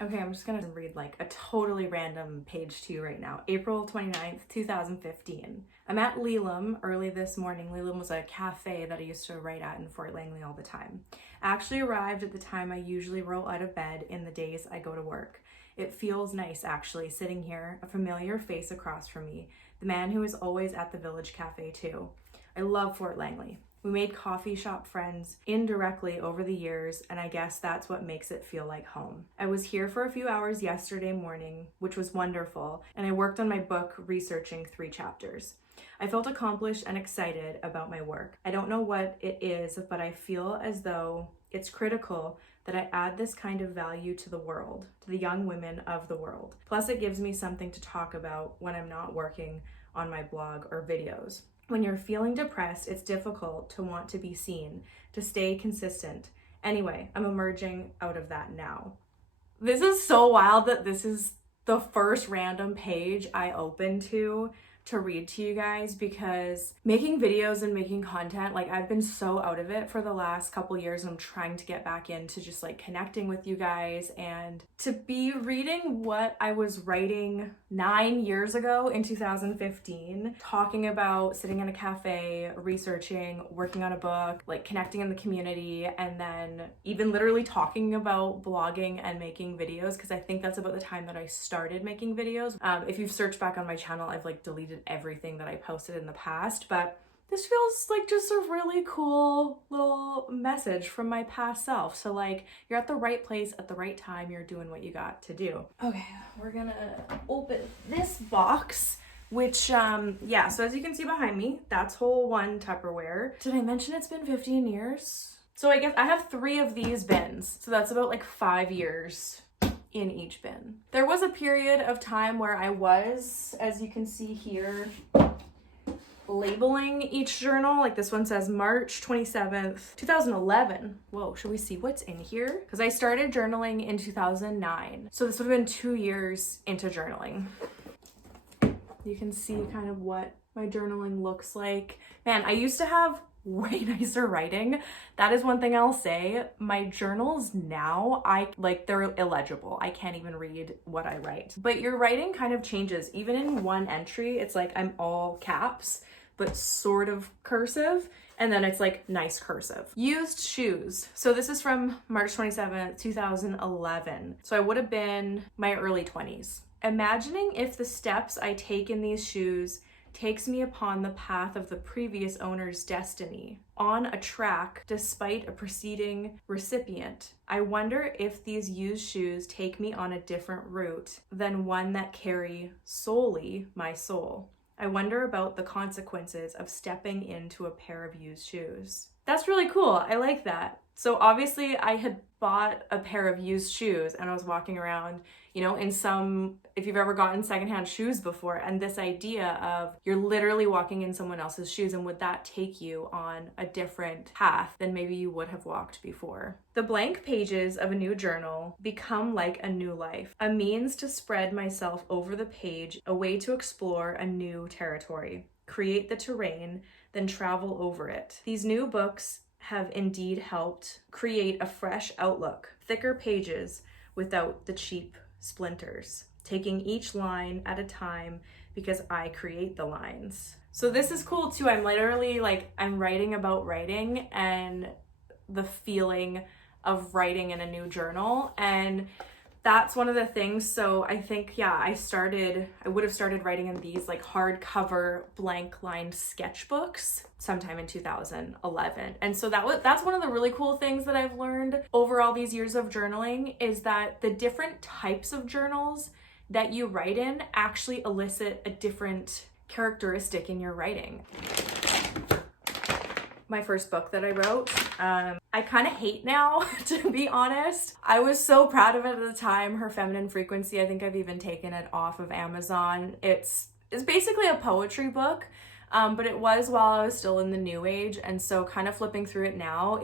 Okay, I'm just gonna read like a totally random page to you right now. April 29th, 2015. I'm at Leland early this morning. Leland was a cafe that I used to write at in Fort Langley all the time. I actually arrived at the time I usually roll out of bed in the days I go to work. It feels nice actually, sitting here, a familiar face across from me, the man who is always at the Village Cafe too. I love Fort Langley. We made coffee shop friends indirectly over the years, and I guess that's what makes it feel like home. I was here for a few hours yesterday morning, which was wonderful, and I worked on my book researching 3 chapters. I felt accomplished and excited about my work. I don't know what it is, but I feel as though it's critical that I add this kind of value to the world, to the young women of the world. Plus, it gives me something to talk about when I'm not working on my blog or videos. When you're feeling depressed, it's difficult to want to be seen, to stay consistent. Anyway, I'm emerging out of that now. This is so wild that this is the first random page I open to read to you guys, because making videos and making content, like I've been so out of it for the last couple years, and I'm trying to get back into just like connecting with you guys, and to be reading what I was writing 9 years ago in 2015, talking about sitting in a cafe, researching, working on a book, like connecting in the community, and then even literally talking about blogging and making videos, because I think that's about the time that I started making videos. If you've searched back on my channel, I've like deleted everything that I posted in the past, but this feels like just a really cool little message from my past self. So like, you're at the right place at the right time, you're doing what you got to do. Okay, we're gonna open this box, which yeah, so as you can see behind me, that's hole 1 Tupperware. Did I mention it's been 15 years? So I guess I have 3 of these bins, so that's about like 5 years in each bin. There was a period of time where I was, as you can see here, labeling each journal. Like this one says March 27th, 2011. Whoa, should we see what's in here? Because I started journaling in 2009. So this would have been 2 years into journaling. You can see kind of what my journaling looks like. Man, I used to have way nicer writing. That is one thing I'll say. My journals now, they're illegible. I can't even read what I write. But your writing kind of changes. Even in one entry, it's like I'm all caps, but sort of cursive. And then it's like nice cursive. Used shoes. So this is from March 27th, 2011. So I would have been my early 20s. Imagining if the steps I take in these shoes takes me upon the path of the previous owner's destiny, on a track despite a preceding recipient. I wonder if these used shoes take me on a different route than one that carry solely my soul. I wonder about the consequences of stepping into a pair of used shoes. That's really cool. I like that. So obviously I had bought a pair of used shoes and I was walking around, you know, in some, if you've ever gotten secondhand shoes before, and this idea of you're literally walking in someone else's shoes, and would that take you on a different path than maybe you would have walked before? The blank pages of a new journal become like a new life, a means to spread myself over the page, a way to explore a new territory, create the terrain, then travel over it. These new books have indeed helped create a fresh outlook, thicker pages without the cheap splinters, taking each line at a time because I create the lines. So this is cool too. I'm literally like, I'm writing about writing and the feeling of writing in a new journal, and that's one of the things. So I think, yeah, I would have started writing in these like hardcover blank lined sketchbooks sometime in 2011. And so that's one of the really cool things that I've learned over all these years of journaling, is that the different types of journals that you write in actually elicit a different characteristic in your writing. My first book that I wrote, I kind of hate now, to be honest. I was so proud of it at the time, Her Feminine Frequency. I think I've even taken it off of Amazon. It's basically a poetry book But it was while I was still in the new age. And so kind of flipping through it now,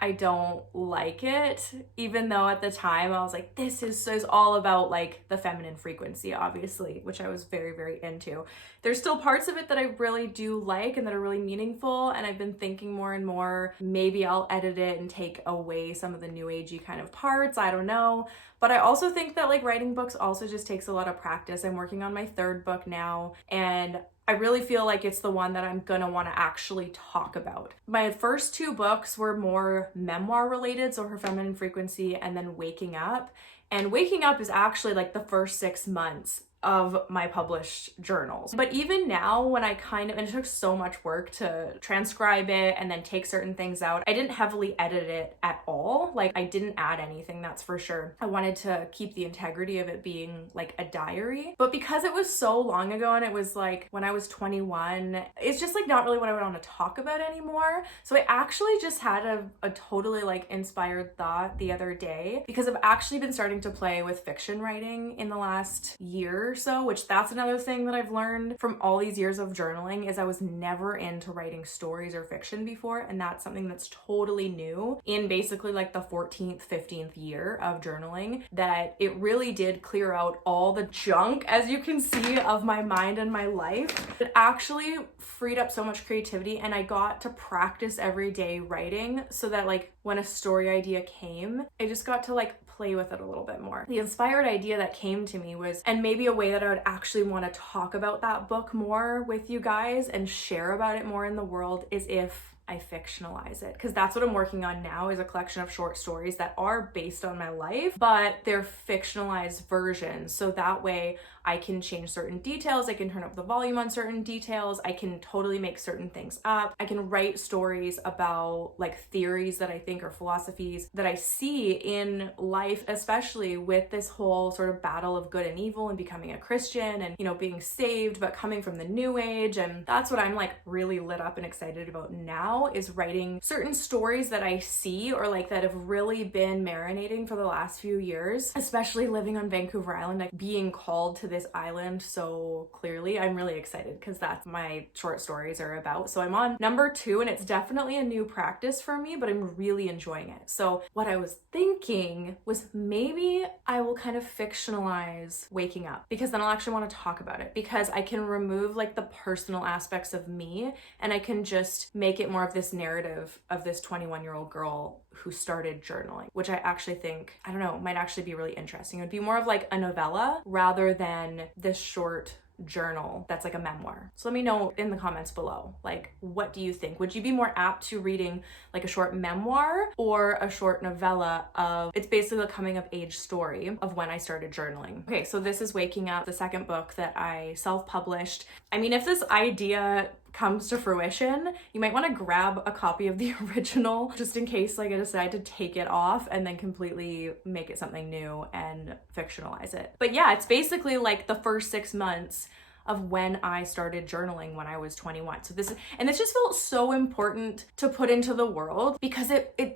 I don't like it. Even though at the time I was like, this is all about like the feminine frequency, obviously, which I was very, very into. There's still parts of it that I really do like and that are really meaningful. And I've been thinking more and more, maybe I'll edit it and take away some of the new agey kind of parts. I don't know. But I also think that like writing books also just takes a lot of practice. I'm working on my third book now, and I really feel like it's the one that I'm gonna want to actually talk about. My first two books were more memoir related, so Her Feminine Frequency and then Waking Up. And Waking Up is actually like the first 6 months of my published journals. But even now, when and it took so much work to transcribe it and then take certain things out, I didn't heavily edit it at all. Like I didn't add anything, that's for sure. I wanted to keep the integrity of it being like a diary. But because it was so long ago and it was like when I was 21, it's just like not really what I would want to talk about anymore. So I actually just had a totally like inspired thought the other day, because I've actually been starting to play with fiction writing in the last year or so, which that's another thing that I've learned from all these years of journaling is I was never into writing stories or fiction before, and that's something that's totally new in basically like the 14th, 15th year of journaling, that it really did clear out all the junk, as you can see, of my mind and my life. It actually freed up so much creativity, and I got to practice every day writing so that like when a story idea came, I just got to like play with it a little bit more. The inspired idea that came to me was, and maybe a way that I would actually want to talk about that book more with you guys and share about it more in the world, is if I fictionalize it, because that's what I'm working on now, is a collection of short stories that are based on my life, but they're fictionalized versions. So that way I can change certain details, I can turn up the volume on certain details, I can totally make certain things up. I can write stories about like theories that I think are philosophies that I see in life, especially with this whole sort of battle of good and evil and becoming a Christian and, you know, being saved, but coming from the new age. And that's what I'm like really lit up and excited about now, is writing certain stories that I see or like that have really been marinating for the last few years, especially living on Vancouver Island, like being called to this island so clearly. I'm really excited because that's my short stories are about. So I'm on number 2, and it's definitely a new practice for me, but I'm really enjoying it. So what I was thinking was maybe I will kind of fictionalize Waking Up, because then I'll actually want to talk about it, because I can remove like the personal aspects of me and I can just make it more of this narrative of this 21-year-old girl who started journaling, which I actually think, I don't know, might actually be really interesting. It would be more of like a novella rather than this short journal that's like a memoir. So let me know in the comments below, like, what do you think? Would you be more apt to reading like a short memoir or a short novella of, it's basically a coming of age story of when I started journaling? Okay, so this is Waking Up, the second book that I self-published. I mean, if this idea comes to fruition, you might want to grab a copy of the original just in case like I decide to take it off and then completely make it something new and fictionalize it. But yeah, it's basically like the first 6 months of when I started journaling when I was 21. So this just felt so important to put into the world, because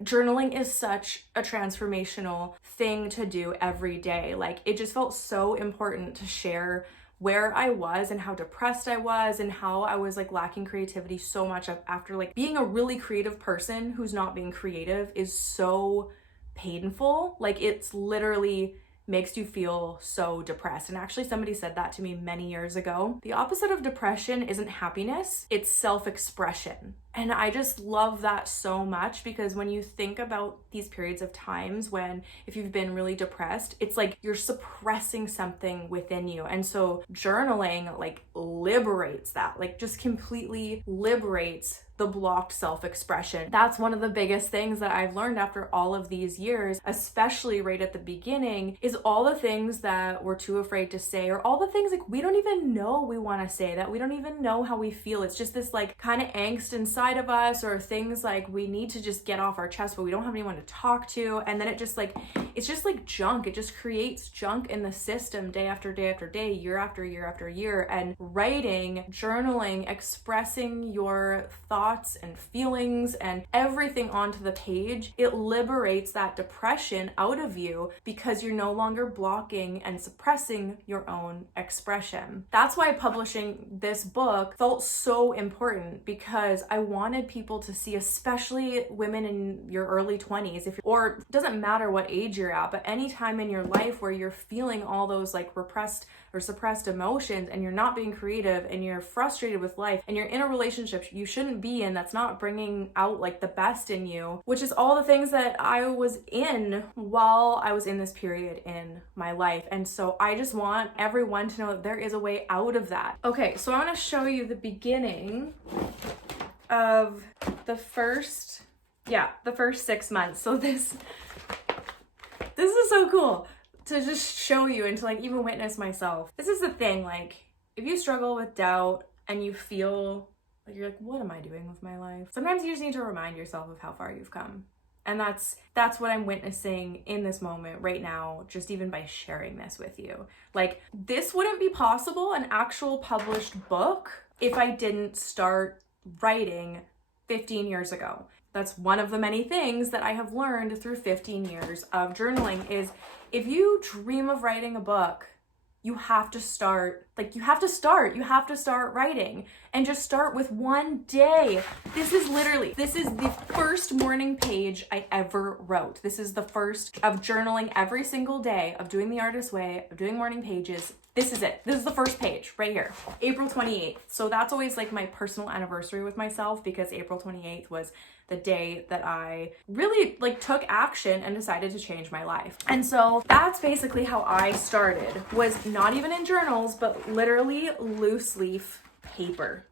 journaling is such a transformational thing to do every day. Like it just felt so important to share where I was and how depressed I was and how I was like lacking creativity so much after like being a really creative person who's not being creative is so painful. Like it's literally makes you feel so depressed. And actually somebody said that to me many years ago. The opposite of depression isn't happiness, it's self-expression. And I just love that so much, because when you think about these periods of times when if you've been really depressed, it's like you're suppressing something within you. And so journaling like liberates that, like just completely liberates the blocked self-expression. That's one of the biggest things that I've learned after all of these years, especially right at the beginning, is all the things that we're too afraid to say, or all the things like we don't even know we want to say, that we don't even know how we feel. It's just this like kind of angst inside inside of us, or things like we need to just get off our chest, but we don't have anyone to talk to. And then it's just like junk. It just creates junk in the system day after day after day, year after year after year. And writing, journaling, expressing your thoughts and feelings and everything onto the page, it liberates that depression out of you because you're no longer blocking and suppressing your own expression. That's why publishing this book felt so important, because I wanted people to see, especially women in your early 20s, or it doesn't matter what age you're at, but any time in your life where you're feeling all those like repressed or suppressed emotions, and you're not being creative, and you're frustrated with life, and you're in a relationship you shouldn't be in that's not bringing out like the best in you, which is all the things that I was in while I was in this period in my life. And so I just want everyone to know that there is a way out of that. Okay, so I want to show you the beginning of the first 6 months. So this is so cool to just show you and to like even witness myself. This is the thing, like if you struggle with doubt and you feel like you're like, what am I doing with my life? Sometimes you just need to remind yourself of how far you've come. And that's what I'm witnessing in this moment right now, just even by sharing this with you. Like, this wouldn't be possible, an actual published book, if I didn't start writing 15 years ago. That's one of the many things that I have learned through 15 years of journaling is if you dream of writing a book, you have to start writing, and just start with one day. This is the first morning page I ever wrote. This is the first of journaling every single day, of doing the artist way, of doing morning pages. This is it. This is the first page right here, April 28th. So that's always like my personal anniversary with myself, because April 28th was the day that I really like took action and decided to change my life. And so that's basically how I started, was not even in journals, but literally loose leaf paper.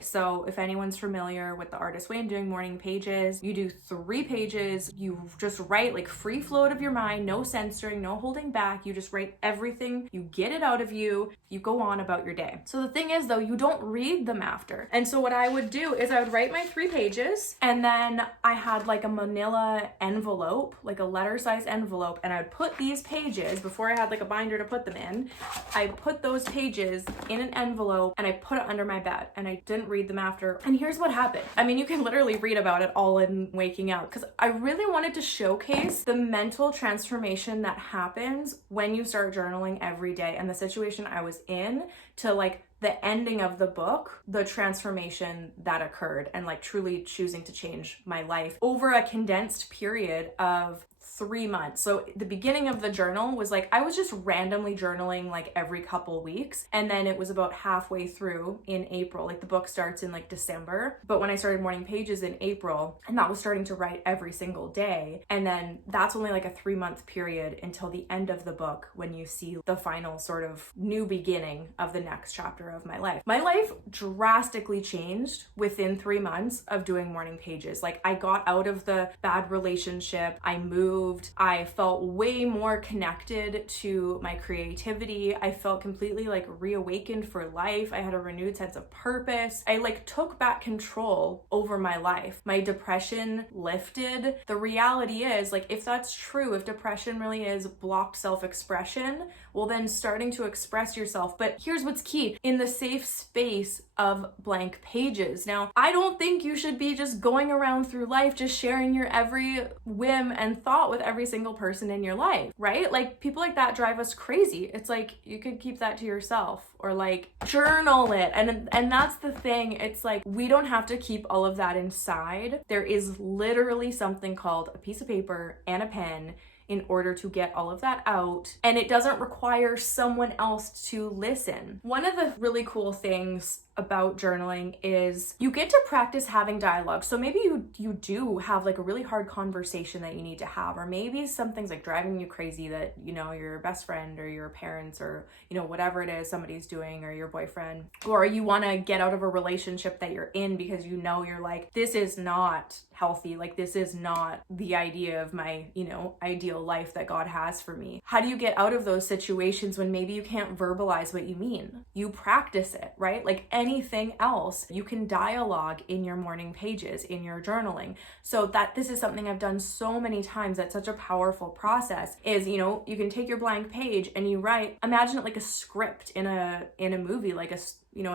So if anyone's familiar with the artist way and doing morning pages, you do 3 pages, you just write like free flow out of your mind, no censoring, no holding back. You just write everything, you get it out of you, you go on about your day. So the thing is though, you don't read them after. And so what I would do is I would write my 3 pages, and then I had like a manila envelope, like a letter size envelope, and I would put these pages, before I had like a binder to put them in, I put those pages in an envelope and I put it under my bed, and I didn't read them after. And here's what happened. I mean, you can literally read about it all in Waking Up, because I really wanted to showcase the mental transformation that happens when you start journaling every day, and the situation I was in to like the ending of the book, the transformation that occurred, and like truly choosing to change my life over a condensed period of 3 months. So the beginning of the journal was like, I was just randomly journaling like every couple weeks. And then it was about halfway through in April, like the book starts in like December. But when I started morning pages in April, and that was starting to write every single day. And then that's only like a 3-month period until the end of the book, when you see the final sort of new beginning of the next chapter of my life. My life drastically changed within 3 months of doing morning pages. Like, I got out of the bad relationship, I moved, I felt way more connected to my creativity. I felt completely like reawakened for life. I had a renewed sense of purpose. I like took back control over my life. My depression lifted. The reality is, like, if that's true, if depression really is blocked self-expression, well then starting to express yourself. But here's what's key: in the safe space of blank pages. Now, I don't think you should be just going around through life just sharing your every whim and thought with every single person in your life, right? Like, people like that drive us crazy. It's like, you could keep that to yourself, or like journal it. And that's the thing. It's like, we don't have to keep all of that inside. There is literally something called a piece of paper and a pen in order to get all of that out, and it doesn't require someone else to listen. One of the really cool things about journaling is you get to practice having dialogue. So maybe you do have like a really hard conversation that you need to have, or maybe something's like driving you crazy that, you know, your best friend or your parents or, you know, whatever it is somebody's doing, or your boyfriend, or you want to get out of a relationship that you're in because you know you're like, this is not healthy, like this is not the idea of my, you know, ideal ideal life that God has for me? How do you get out of those situations when maybe you can't verbalize what you mean? You practice it, right? Like anything else, you can dialogue in your morning pages, in your journaling. So that this is something I've done so many times. That's such a powerful process is, you know, you can take your blank page and you write, imagine it like a script in a movie, like a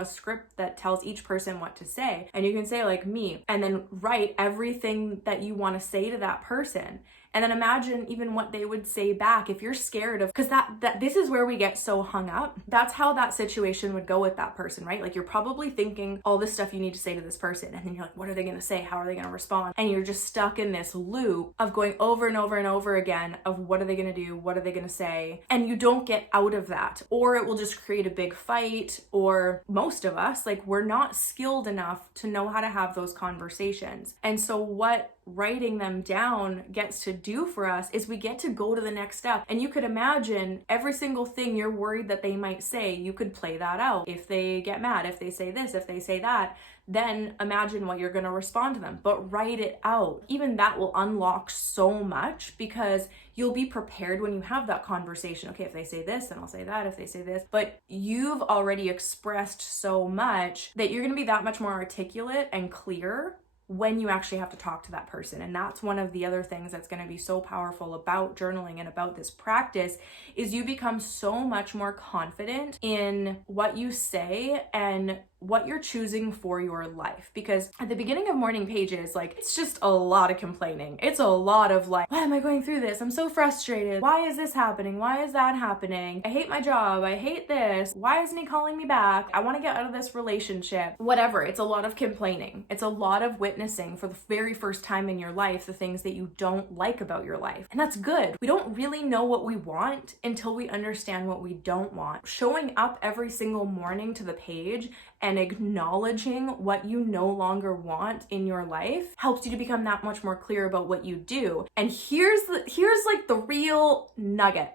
script that tells each person what to say. And you can say like me, and then write everything that you want to say to that person. And then imagine even what they would say back if you're scared of, because that this is where we get so hung up. That's how that situation would go with that person, right? Like you're probably thinking all this stuff you need to say to this person. And then you're like, what are they going to say? How are they going to respond? And you're just stuck in this loop of going over and over and over again of what are they going to do? What are they going to say? And you don't get out of that, or it will just create a big fight. Or most of us, like, we're not skilled enough to know how to have those conversations. And so what writing them down gets to do for us is we get to go to the next step. And you could imagine every single thing you're worried that they might say, you could play that out. If they get mad, if they say this, if they say that, then imagine what you're going to respond to them, but write it out. Even that will unlock so much because you'll be prepared when you have that conversation. Okay, if they say this, then I'll say that, if they say this, but you've already expressed so much that you're going to be that much more articulate and clear when you actually have to talk to that person. And that's one of the other things that's going to be so powerful about journaling and about this practice is you become so much more confident in what you say and what you're choosing for your life. Because at the beginning of morning pages, like, it's just a lot of complaining. It's a lot of like, why am I going through this? I'm so frustrated. Why is this happening? Why is that happening? I hate my job. I hate this. Why isn't he calling me back? I want to get out of this relationship. Whatever. It's a lot of complaining. It's a lot of witnessing for the very first time in your life, the things that you don't like about your life. And that's good. We don't really know what we want until we understand what we don't want. Showing up every single morning to the page and acknowledging what you no longer want in your life helps you to become that much more clear about what you do. And here's like the real nugget.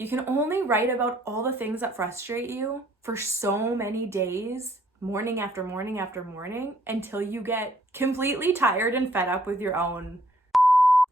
You can only write about all the things that frustrate you for so many days, morning after morning after morning, until you get completely tired and fed up with your own.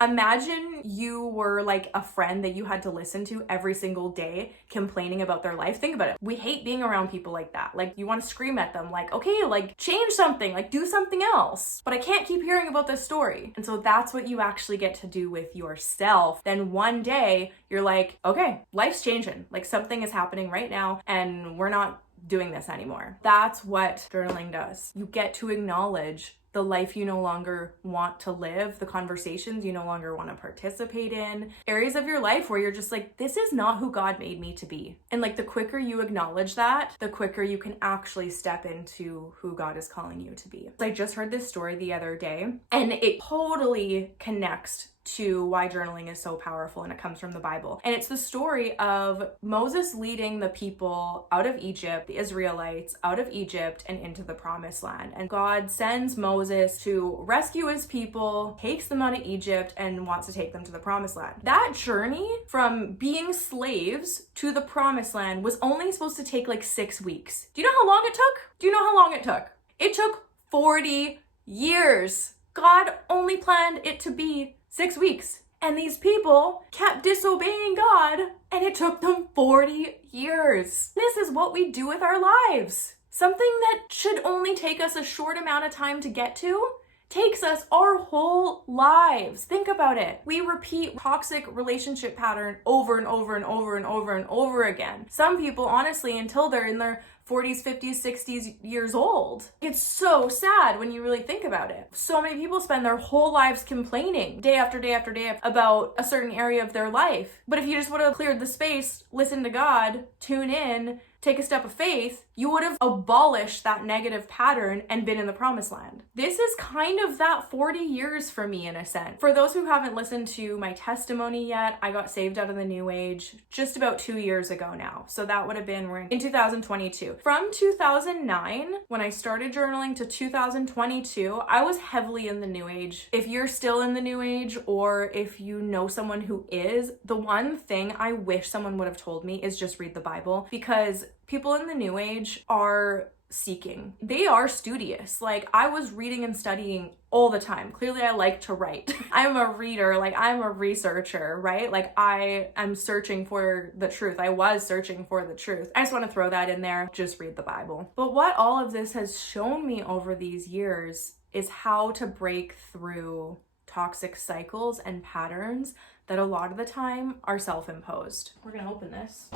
Imagine you were like a friend that you had to listen to every single day complaining about their life. Think about it. We hate being around people like that. Like, you want to scream at them like, okay, like, change something, like, do something else. But I can't keep hearing about this story. And so that's what you actually get to do with yourself. Then one day you're like, okay, life's changing. Like, something is happening right now and we're not doing this anymore. That's what journaling does. You get to acknowledge the life you no longer want to live, the conversations you no longer want to participate in, areas of your life where you're just like, this is not who God made me to be. And like, the quicker you acknowledge that, the quicker you can actually step into who God is calling you to be. I just heard this story the other day, and it totally connects to why journaling is so powerful, and it comes from the Bible. And it's the story of Moses leading the people out of Egypt, the Israelites out of Egypt and into the promised land. And God sends Moses to rescue his people, takes them out of Egypt, and wants to take them to the promised land. That journey from being slaves to the promised land was only supposed to take like 6 weeks. Do you know how long it took? Do you know how long it took? It took 40 years. God only planned it to be 6 weeks. And these people kept disobeying God, and it took them 40 years. This is what we do with our lives. Something that should only take us a short amount of time to get to takes us our whole lives. Think about it. We repeat toxic relationship pattern over and over and over and over and over again. Some people, honestly, until they're in their 40s, 50s, 60s years old. It's so sad when you really think about it. So many people spend their whole lives complaining day after day after day about a certain area of their life. But if you just would have cleared the space, listened to God, tune in, take a step of faith, you would have abolished that negative pattern and been in the promised land. This is kind of that 40 years for me, in a sense. For those who haven't listened to my testimony yet, I got saved out of the New Age just about 2 years ago now. So that would have been in 2022. From 2009, when I started journaling, to 2022, I was heavily in the New Age. If you're still in the New Age, or if you know someone who is, the one thing I wish someone would have told me is just read the Bible, because people in the New Age are seeking. They are studious. Like, I was reading and studying all the time. Clearly I like to write. I'm a reader, like I'm a researcher, right? Like I am searching for the truth. I was searching for the truth. I just want to throw that in there. Just read the Bible. But what all of this has shown me over these years is how to break through toxic cycles and patterns that a lot of the time are self-imposed. We're gonna open this.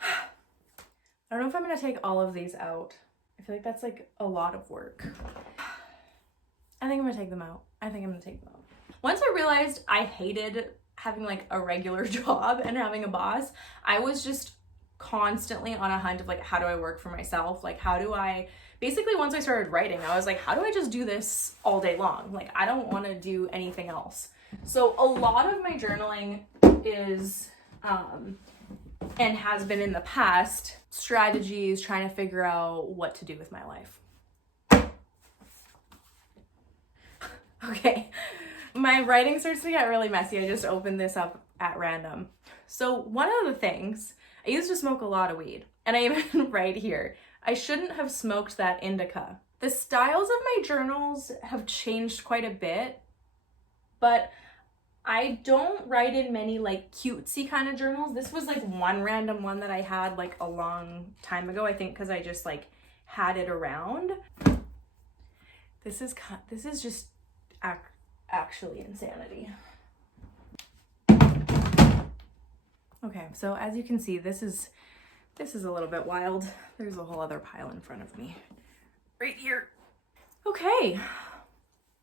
I don't know if I'm gonna take all of these out. I feel like that's like a lot of work. I think I'm gonna take them out. Once I realized I hated having like a regular job and having a boss, I was just constantly on a hunt of like, how do I work for myself? Like, how do I, basically once I started writing, I was like, how do I just do this all day long? Like, I don't wanna do anything else. So a lot of my journaling is, and has been in the past, strategies, trying to figure out what to do with my life. Okay, my writing starts to get really messy. I just opened this up at random. So one of the things, I used to smoke a lot of weed, and I even write here, I shouldn't have smoked that indica. The styles of my journals have changed quite a bit, but I don't write in many like cutesy kind of journals. This was like one random one that I had like a long time ago, I think, because I just like had it around. This is just actually insanity. Okay, so as you can see, this is a little bit wild. There's a whole other pile in front of me right here. Okay.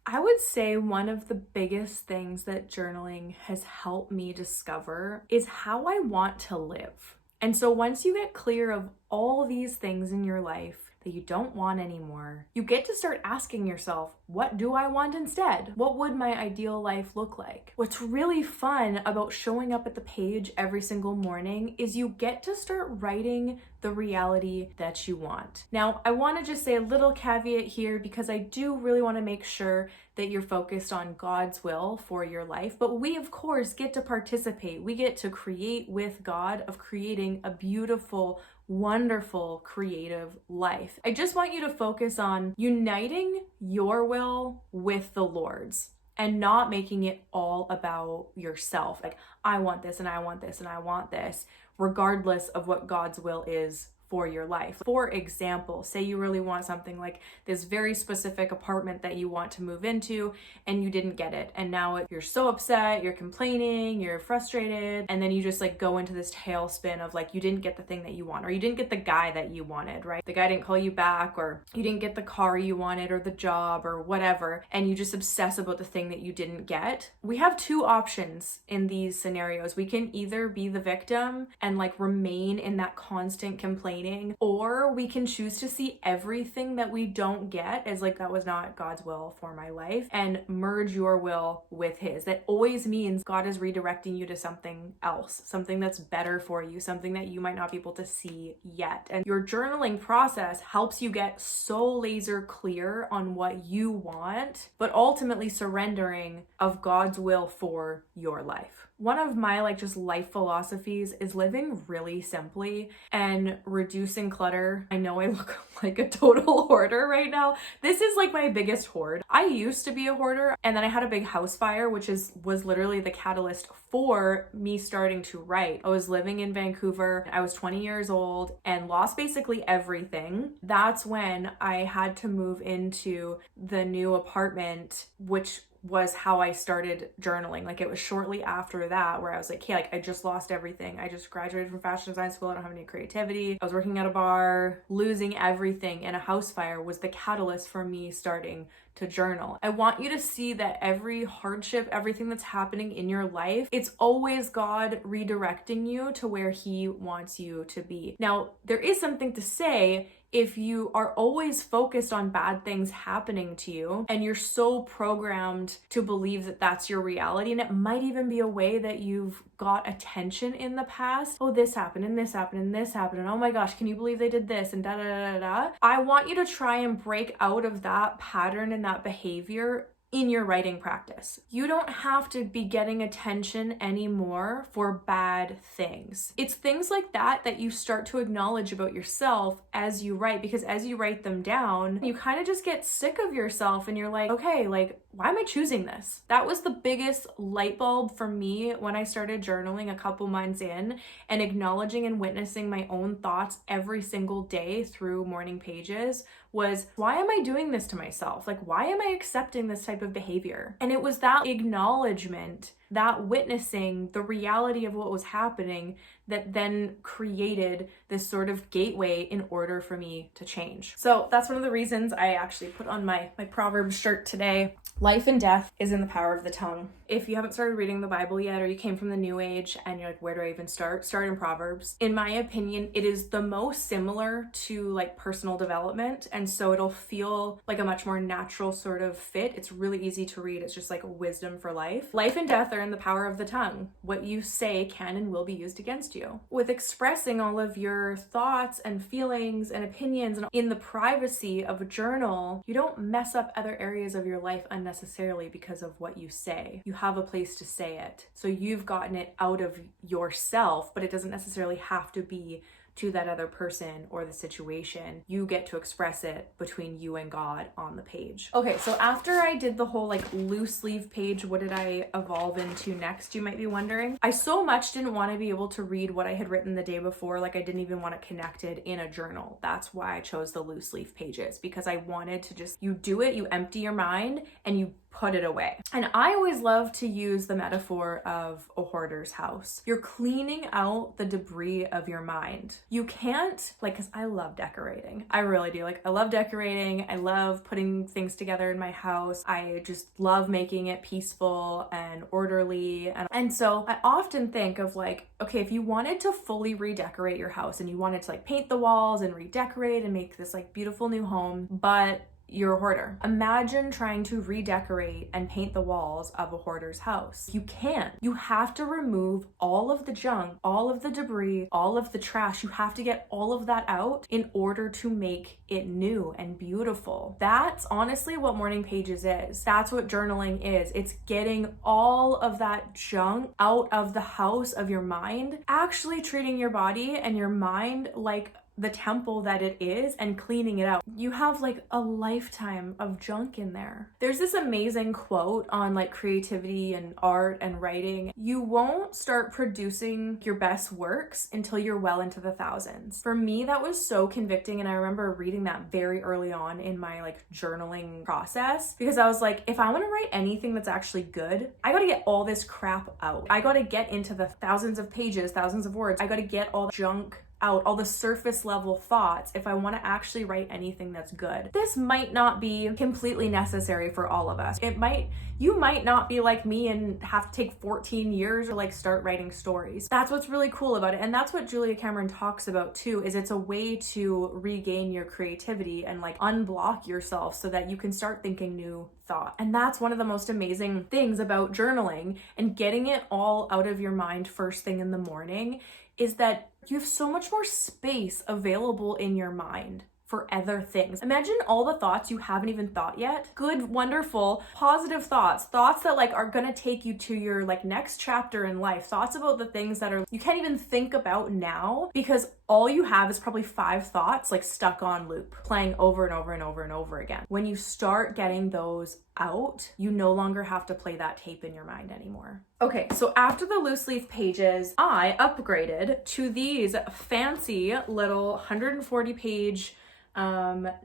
I would say one of the biggest things that journaling has helped me discover is how I want to live. And so once you get clear of all these things in your life that you don't want anymore, you get to start asking yourself, what do I want instead? What would my ideal life look like? What's really fun about showing up at the page every single morning is you get to start writing the reality that you want. Now, I want to just say a little caveat here because I do really want to make sure that you're focused on God's will for your life, but we of course get to participate. We get to create with God of creating a beautiful, wonderful, creative life. I just want you to focus on uniting your will with the Lord's and not making it all about yourself. Like, I want this and I want this and I want this, regardless of what God's will is for your life. For example, say you really want something like this very specific apartment that you want to move into and you didn't get it. And now you're so upset, you're complaining, you're frustrated, and then you just like go into this tailspin of like, you didn't get the thing that you want, or you didn't get the guy that you wanted, right? The guy didn't call you back, or you didn't get the car you wanted, or the job, or whatever, and you just obsess about the thing that you didn't get. We have two options in these scenarios. We can either be the victim and like remain in that constant complaining, or we can choose to see everything that we don't get as like, that was not God's will for my life, and merge your will with his. That always means God is redirecting you to something else, something that's better for you, something that you might not be able to see yet. And your journaling process helps you get so laser clear on what you want, but ultimately surrendering of God's will for your life. One of my like just life philosophies is living really simply and reducing clutter. I know I look like a total hoarder right now. This is like my biggest hoard. I used to be a hoarder, and then I had a big house fire, which was literally the catalyst for me starting to write. I was living in Vancouver. I was 20 years old and lost basically everything. That's when I had to move into the new apartment, which was how I started journaling. Like, it was shortly after that where I was like, hey, like I just lost everything. I just graduated from fashion design school. I don't have any creativity. I was working at a bar. Losing everything in a house fire was the catalyst for me starting to journal. I want you to see that every hardship, everything that's happening in your life, it's always God redirecting you to where he wants you to be. Now, there is something to say if you are always focused on bad things happening to you and you're so programmed to believe that that's your reality, and it might even be a way that you've got attention in the past. Oh, this happened and this happened and this happened, and oh my gosh, can you believe they did this, and da da da da da. I want you to try and break out of that pattern and that behavior in your writing practice. You don't have to be getting attention anymore for bad things. It's things like that that you start to acknowledge about yourself as you write, because as you write them down, you kind of just get sick of yourself and you're like, okay, like, why am I choosing this? That was the biggest light bulb for me when I started journaling a couple months in, and acknowledging and witnessing my own thoughts every single day through morning pages was, why am I doing this to myself? Like, why am I accepting this type of behavior? And it was that acknowledgement, that witnessing the reality of what was happening, that then created this sort of gateway in order for me to change. So that's one of the reasons I actually put on my Proverbs shirt today. Life and death is in the power of the tongue. If you haven't started reading the Bible yet, or you came from the New Age and you're like, where do I even start? Start in Proverbs. In my opinion, it is the most similar to like personal development. And so it'll feel like a much more natural sort of fit. It's really easy to read. It's just like wisdom for life. Life and death are in the power of the tongue. What you say can and will be used against you. With expressing all of your thoughts and feelings and opinions and in the privacy of a journal, you don't mess up other areas of your life unnecessarily because of what you say. You have a place to say it. So you've gotten it out of yourself, but it doesn't necessarily have to be to that other person or the situation. You get to express it between you and God on the page. Okay, so after I did the whole like loose leaf page, what did I evolve into next, you might be wondering? I so much didn't want to be able to read what I had written the day before. Like, I didn't even want it connected in a journal. That's why I chose the loose leaf pages, because I wanted to just, you do it, you empty your mind and you put it away. And I always love to use the metaphor of a hoarder's house. You're cleaning out the debris of your mind. You can't, like, because I love decorating. I really do. Like, I love decorating. I love putting things together in my house. I just love making it peaceful and orderly. And so I often think of like, okay, if you wanted to fully redecorate your house and you wanted to like paint the walls and redecorate and make this like beautiful new home, but you're a hoarder. Imagine trying to redecorate and paint the walls of a hoarder's house. You can't. You have to remove all of the junk, all of the debris, all of the trash. You have to get all of that out in order to make it new and beautiful. That's honestly what morning pages is. That's what journaling is. It's getting all of that junk out of the house of your mind, actually treating your body and your mind like the temple that it is and cleaning it out. You have like a lifetime of junk in there. There's this amazing quote on like creativity and art and writing. You won't start producing your best works until you're well into the thousands. For me, that was so convicting, and I remember reading that very early on in my like journaling process, because I was like, if I want to write anything that's actually good, I got to get all this crap out. I got to get into the thousands of pages, thousands of words. I got to get all the junk out, all the surface level thoughts, if I want to actually write anything that's good. This might not be completely necessary for all of us. You might not be like me and have to take 14 years to like start writing stories. That's what's really cool about it. And that's what Julia Cameron talks about too, is it's a way to regain your creativity and like unblock yourself so that you can start thinking new thought. And that's one of the most amazing things about journaling and getting it all out of your mind first thing in the morning, is that you have so much more space available in your mind for other things. Imagine all the thoughts you haven't even thought yet. Good, wonderful, positive thoughts that like are gonna take you to your like next chapter in life. Thoughts about the things that are you can't even think about now, because all you have is probably 5 thoughts like stuck on loop, playing over and over and over and over again. When you start getting those out, you no longer have to play that tape in your mind anymore. Okay, so after the loose leaf pages, I upgraded to these fancy little 140 page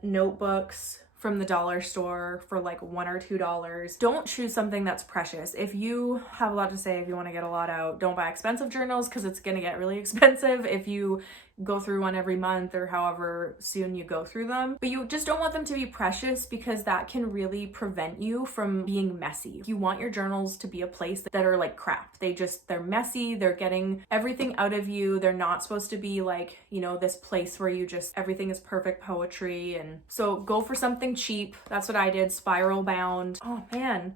notebooks from the dollar store for like $1 or $2. Don't choose something that's precious. If you have a lot to say, if you want to get a lot out, don't buy expensive journals, because it's going to get really expensive if you go through one every month or however soon you go through them. But you just don't want them to be precious, because that can really prevent you from being messy. You want your journals to be a place that are like crap. They're messy. They're getting everything out of you. They're not supposed to be like, you know, this place where you just, everything is perfect poetry. And so go for something cheap. That's what I did. Spiral bound. Oh man,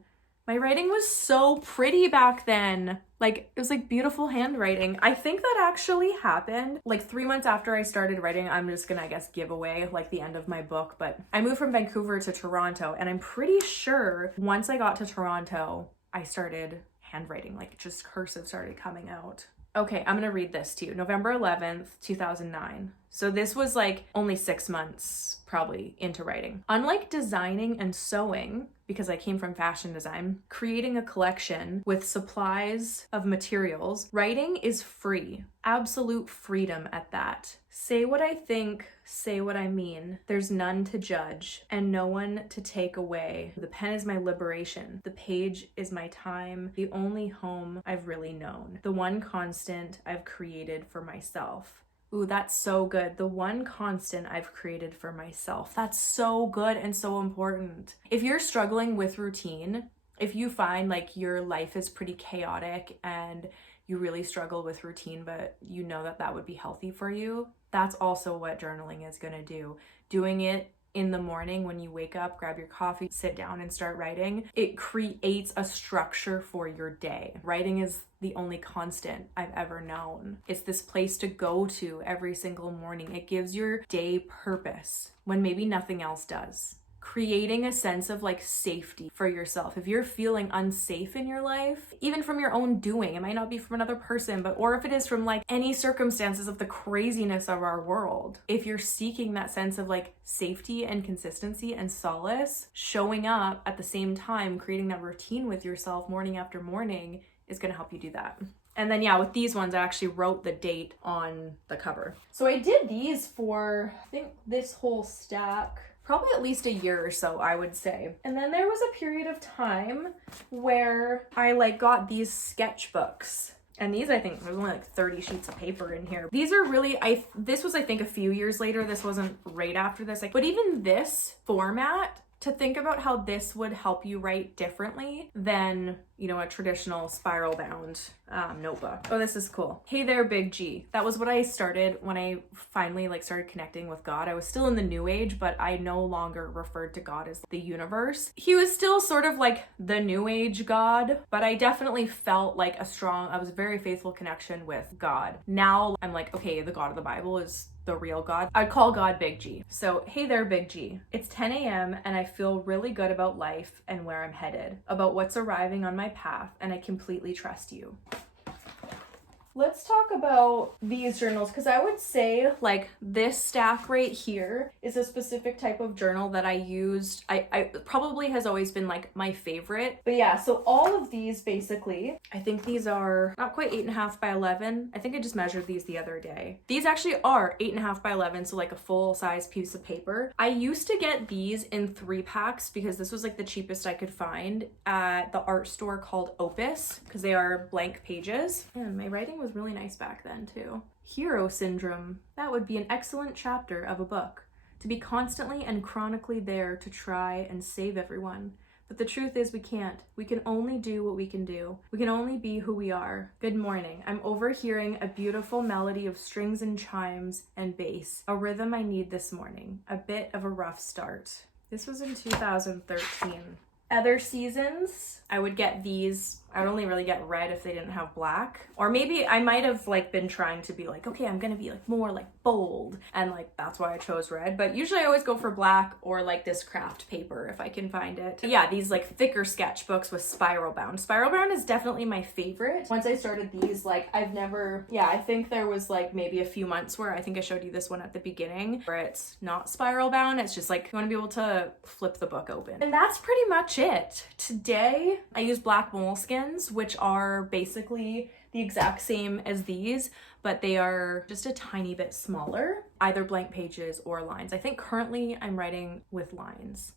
My writing was so pretty back then. Like, it was like beautiful handwriting. I think that actually happened like 3 months after I started writing. I'm just gonna, I guess, give away like the end of my book, but I moved from Vancouver to Toronto, and I'm pretty sure once I got to Toronto, I started handwriting, like just cursive started coming out. Okay, I'm gonna read this to you. November 11th, 2009. So this was like only 6 months probably into writing. Unlike designing and sewing, because I came from fashion design, creating a collection with supplies of materials, writing is free. Absolute freedom at that. Say what I think, say what I mean. There's none to judge and no one to take away. The pen is my liberation. The page is my time, the only home I've really known. The one constant I've created for myself. Ooh, that's so good. The one constant I've created for myself. That's so good and so important. If you're struggling with routine, if you find like your life is pretty chaotic and you really struggle with routine, but you know that that would be healthy for you, that's also what journaling is going to do. Doing it in the morning when you wake up, grab your coffee, sit down and start writing, it creates a structure for your day. Writing is the only constant I've ever known. It's this place to go to every single morning. It gives your day purpose when maybe nothing else does. Creating a sense of like safety for yourself. If you're feeling unsafe in your life, even from your own doing, it might not be from another person, but or if it is from like any circumstances of the craziness of our world, if you're seeking that sense of like safety and consistency and solace, showing up at the same time, creating that routine with yourself morning after morning is going to help you do that. And then yeah, with these ones, I actually wrote the date on the cover. So I did these for, I think this whole stack, probably at least a year or so, I would say. And then there was a period of time where I like got these sketchbooks. And these, I think, there's only like 30 sheets of paper in here. These are really, this was, I think, a few years later. This wasn't right after this. But even this format, to think about how this would help you write differently than, you know, a traditional spiral bound notebook. Oh, this is cool. Hey there, Big G. That was what I started when I finally like started connecting with God. I was still in the new age, but I no longer referred to God as the universe. He was still sort of like the new age God, but I definitely felt like I was a very faithful connection with God. Now I'm like, okay, the God of the Bible is the real God. I'd call God Big G. So, hey there, Big G. It's 10 a.m. and I feel really good about life and where I'm headed, about what's arriving on my path, and I completely trust you. Let's talk about these journals, because I would say like this stack right here is a specific type of journal that I used. I probably has always been like my favorite. But yeah, so all of these basically, I think these are not quite 8.5 by 11. I think I just measured these the other day. These actually are 8.5 by 11, so like a full size piece of paper. I used to get these in 3-packs because this was like the cheapest I could find at the art store called Opus, because they are blank pages. And my writing was really nice back then too. Hero syndrome. That would be an excellent chapter of a book. To be constantly and chronically there to try and save everyone. But the truth is we can't. We can only do what we can do. We can only be who we are. Good morning. I'm overhearing a beautiful melody of strings and chimes and bass. A rhythm I need this morning. A bit of a rough start. This was in 2013. Other seasons, I would get these. I would only really get red if they didn't have black. Or maybe I might have like been trying to be like, okay, I'm gonna be like more like bold, and like that's why I chose red. But usually I always go for black or like this craft paper if I can find it. But yeah, these like thicker sketchbooks with spiral bound. Spiral bound is definitely my favorite. Once I started these, like I think there was like maybe a few months where I think I showed you this one at the beginning where it's not spiral bound. It's just like you want to be able to flip the book open. And that's pretty much it. Today I use black moleskins, which are basically the exact same as these, but they are just a tiny bit smaller, either blank pages or lines. I think currently I'm writing with lines.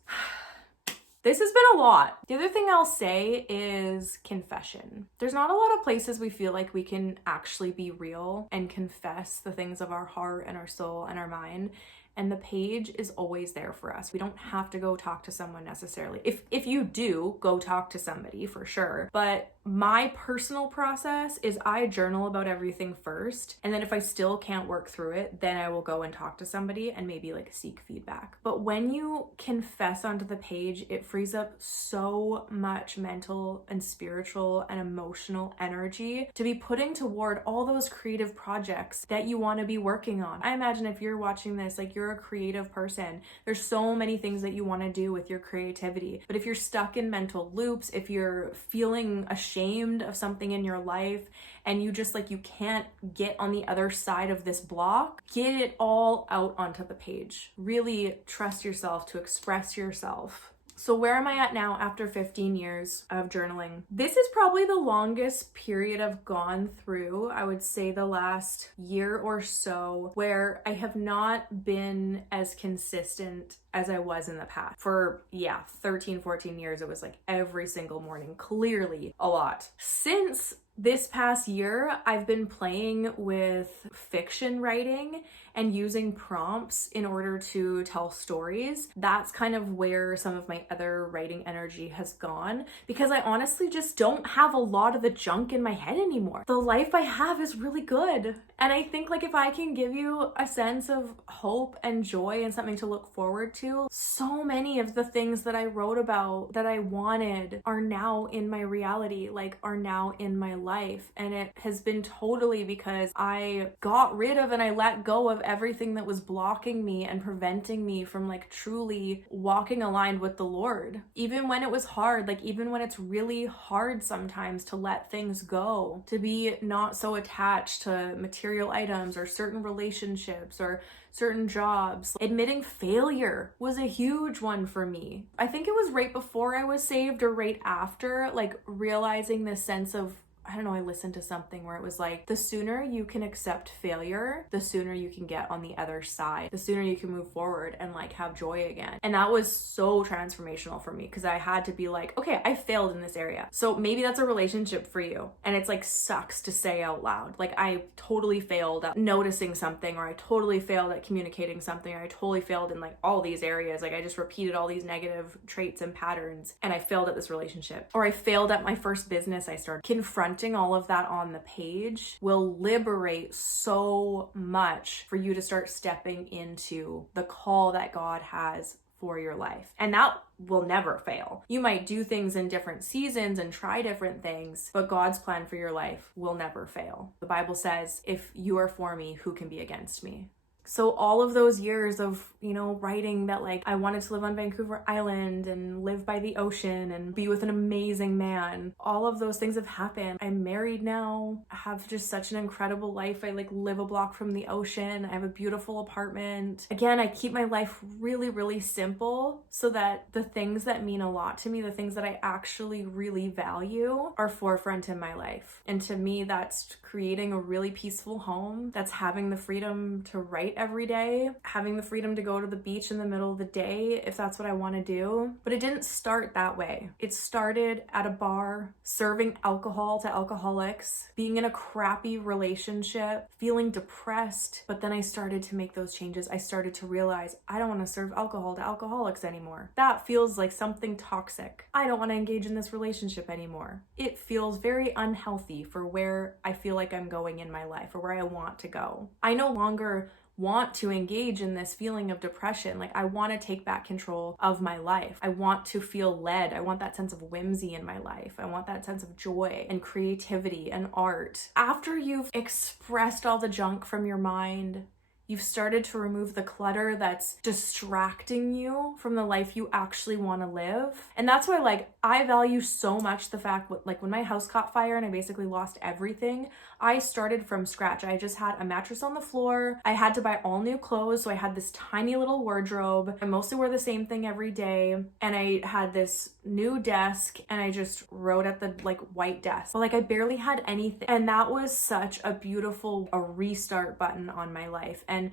This has been a lot. The other thing I'll say is confession. There's not a lot of places we feel like we can actually be real and confess the things of our heart and our soul and our mind. And the page is always there for us. We don't have to go talk to someone necessarily. If you do, go talk to somebody for sure. But my personal process is I journal about everything first. And then if I still can't work through it, then I will go and talk to somebody and maybe like seek feedback. But when you confess onto the page, it frees up so much mental and spiritual and emotional energy to be putting toward all those creative projects that you want to be working on. I imagine if you're watching this, like you're a creative person, there's so many things that you want to do with your creativity. But if you're stuck in mental loops, if you're feeling ashamed of something in your life and you just like you can't get on the other side of this block, get it all out onto the page. Really trust yourself to express yourself. So where am I at now after 15 years of journaling? This is probably the longest period I've gone through. I would say the last year or so where I have not been as consistent as I was in the past. For 13, 14 years, it was like every single morning, clearly a lot. Since this past year, I've been playing with fiction writing and using prompts in order to tell stories. That's kind of where some of my other writing energy has gone, because I honestly just don't have a lot of the junk in my head anymore. The life I have is really good. And I think like if I can give you a sense of hope and joy and something to look forward to, so many of the things that I wrote about that I wanted are now in my reality, like are now in my life. And it has been totally because I got rid of and I let go of everything that was blocking me and preventing me from like truly walking aligned with the Lord. Even when it was hard, like even when it's really hard sometimes to let things go, to be not so attached to material items or certain relationships or certain jobs. Admitting failure was a huge one for me. I think it was right before I was saved or right after, like realizing this sense of, I don't know, I listened to something where it was like, the sooner you can accept failure, the sooner you can get on the other side, the sooner you can move forward and like have joy again. And that was so transformational for me because I had to be like, okay, I failed in this area. So maybe that's a relationship for you. And it's like sucks to say out loud. Like I totally failed at noticing something, or I totally failed at communicating something, or I totally failed in like all these areas. Like I just repeated all these negative traits and patterns and I failed at this relationship. Or I failed at my first business I started. Confronting all of that on the page will liberate so much for you to start stepping into the call that God has for your life. And that will never fail. You might do things in different seasons and try different things, but God's plan for your life will never fail. The Bible says, if you are for me, who can be against me? So all of those years of, writing that like I wanted to live on Vancouver Island and live by the ocean and be with an amazing man, all of those things have happened. I'm married now. I have just such an incredible life. I like live a block from the ocean. I have a beautiful apartment. Again, I keep my life really, really simple so that the things that mean a lot to me, the things that I actually really value, are forefront in my life. And to me, that's creating a really peaceful home. That's having the freedom to write every day, having the freedom to go to the beach in the middle of the day if that's what I want to do. But it didn't start that way. It started at a bar, serving alcohol to alcoholics, being in a crappy relationship, feeling depressed. But then I started to make those changes. I started to realize I don't want to serve alcohol to alcoholics anymore. That feels like something toxic. I don't want to engage in this relationship anymore. It feels very unhealthy for where I feel like I'm going in my life or where I want to go. I no longer want to engage in this feeling of depression. Like I want to take back control of my life. I want to feel led. I want that sense of whimsy in my life. I want that sense of joy and creativity and art. After you've expressed all the junk from your mind, you've started to remove the clutter that's distracting you from the life you actually want to live. And that's why I value so much the fact when my house caught fire and I basically lost everything, I started from scratch. I just had a mattress on the floor. I had to buy all new clothes. So I had this tiny little wardrobe. I mostly wore the same thing every day. And I had this new desk and I just wrote at the white desk. But I barely had anything. And that was such a beautiful restart button on my life. And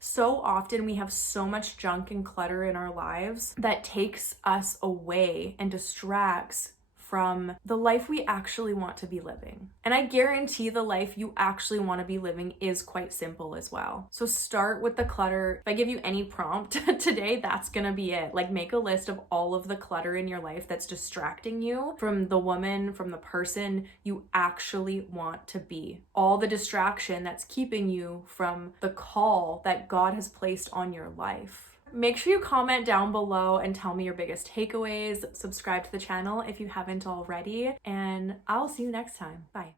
so often we have so much junk and clutter in our lives that takes us away and distracts from the life we actually want to be living. And I guarantee the life you actually want to be living is quite simple as well. So start with the clutter. If I give you any prompt today, that's gonna be it. Like, make a list of all of the clutter in your life that's distracting you from the woman, from the person you actually want to be. All the distraction that's keeping you from the call that God has placed on your life. Make sure you comment down below and tell me your biggest takeaways. Subscribe to the channel if you haven't already, and I'll see you next time. Bye.